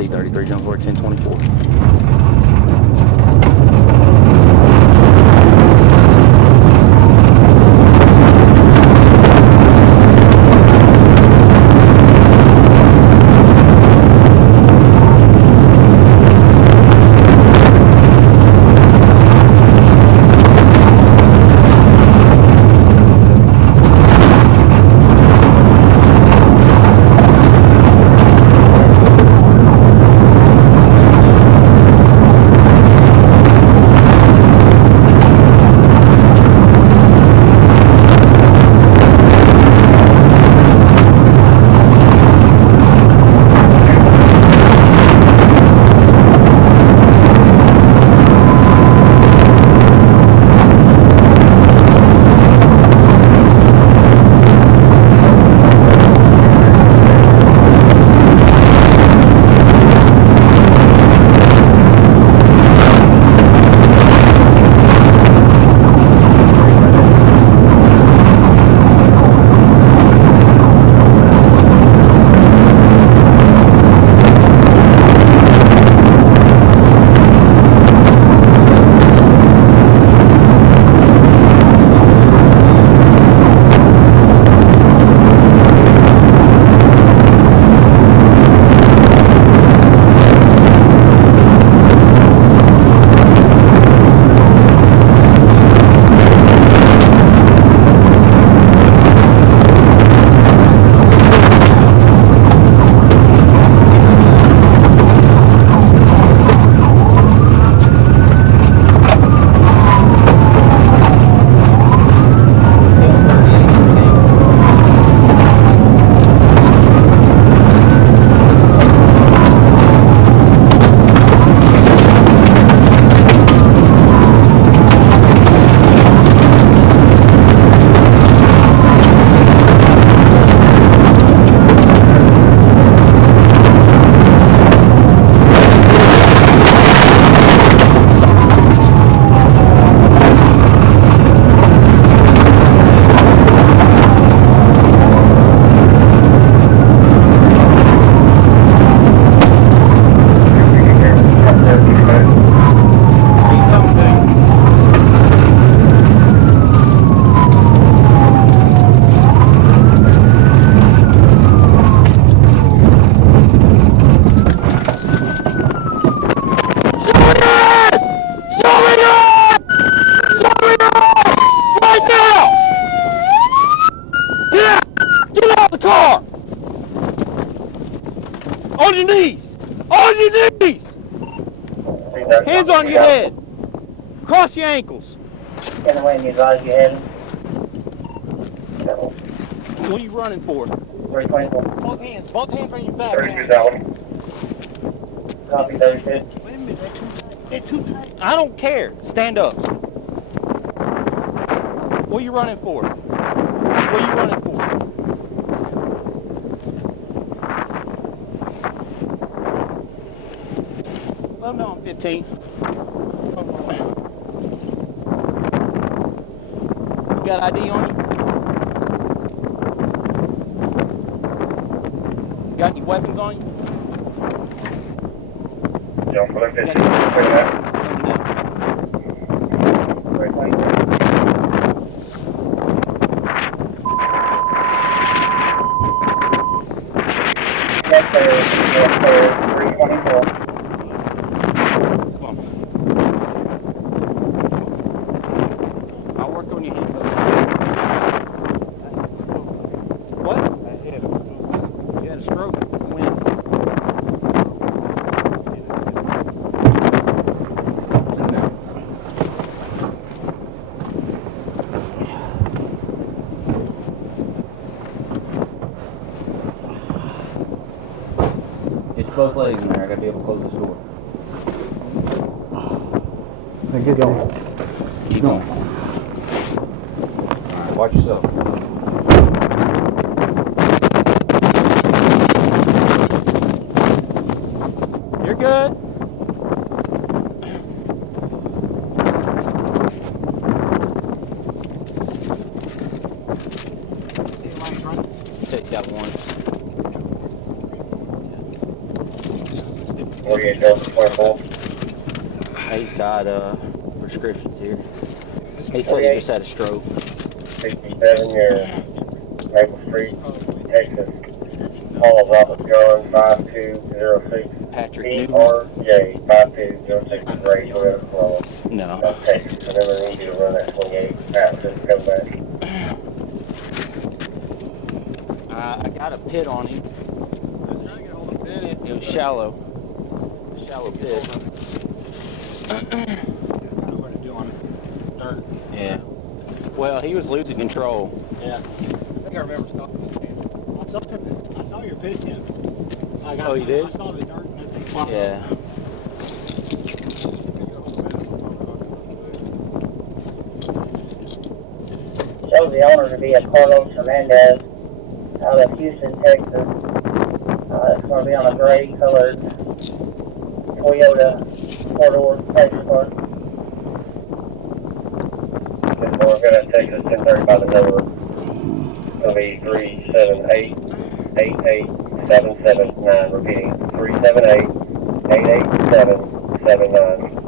C33 jump forward 1024. On your knees! On your knees! Hands on your head! Cross your ankles! In the way and you advise your head. What are you running for? 324. Both hands on your back. 32,000. Copy, 32. Wait a minute, they're too tight. I don't care. Stand up. What are you running for? What are you running for? Let them know I'm 15. You got ID on you? Got any weapons on you? John, blue fish. Got any- Yes, sir. 324. Come on. I'll work on your handcuffs. What? I had him. You had a stroke? When? Get your both legs in there. I gotta be able to close this door. Now get going. Keep going. Alright, watch yourself. You're good. Take that one. 48 Delta 24. He's got prescriptions here. He said he just had a stroke. 67 years. Maple Street, Texas. Call Robert John 5206. Patrick Newton. PRJ 5206 is ready to let us know. No. Okay, so then we need you to run that 28 after to come back. I got a pit on him. It was shallow. Shallow pit. I don't know what to do on it. Dirt. Yeah. Well, he was losing control. Yeah. I think I remember talking. I saw your pit tip. Oh, you did? I saw the dirt and everything flying. Yeah. Shows the owner to be a Carlos Hernandez out of Houston, Texas. It's going to be on a gray colored Toyota four-door space car. And we're going to take this 1030 by the number. It's going to be 378 88779. Repeating 378 88779.